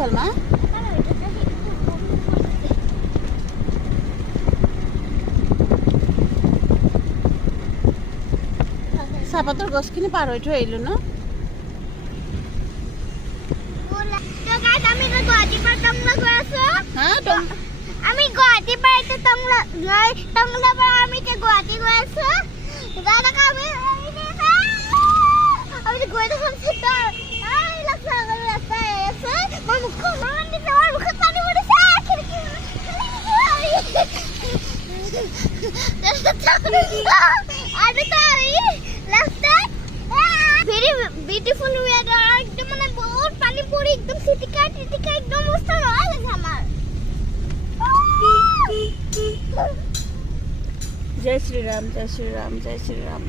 হ'ল মা? চাহপাতৰ গছখিনি পাৰ হৈ থৈ আহিলোঁ ন? আমি গুৱাহাটীৰ পৰা এতিয়া টংলা পৰা আমি এতিয়া গুৱাহাটী গৈ আছো। আমি গৈ দেখোন মই মুখখন দিছে, মোৰ মুখত পানী পৰিছে। আৰু ভেৰি বিউটিফুল ওয়েদাৰ, একদম মানে বহুত পানী পৰি একদম চিটিকা টিটিকা একদম অৱস্থা নোহোৱা হৈছে আমাৰ। জয় শ্ৰীৰাম, জয় শ্ৰীৰাম, জয় শ্ৰীৰাম।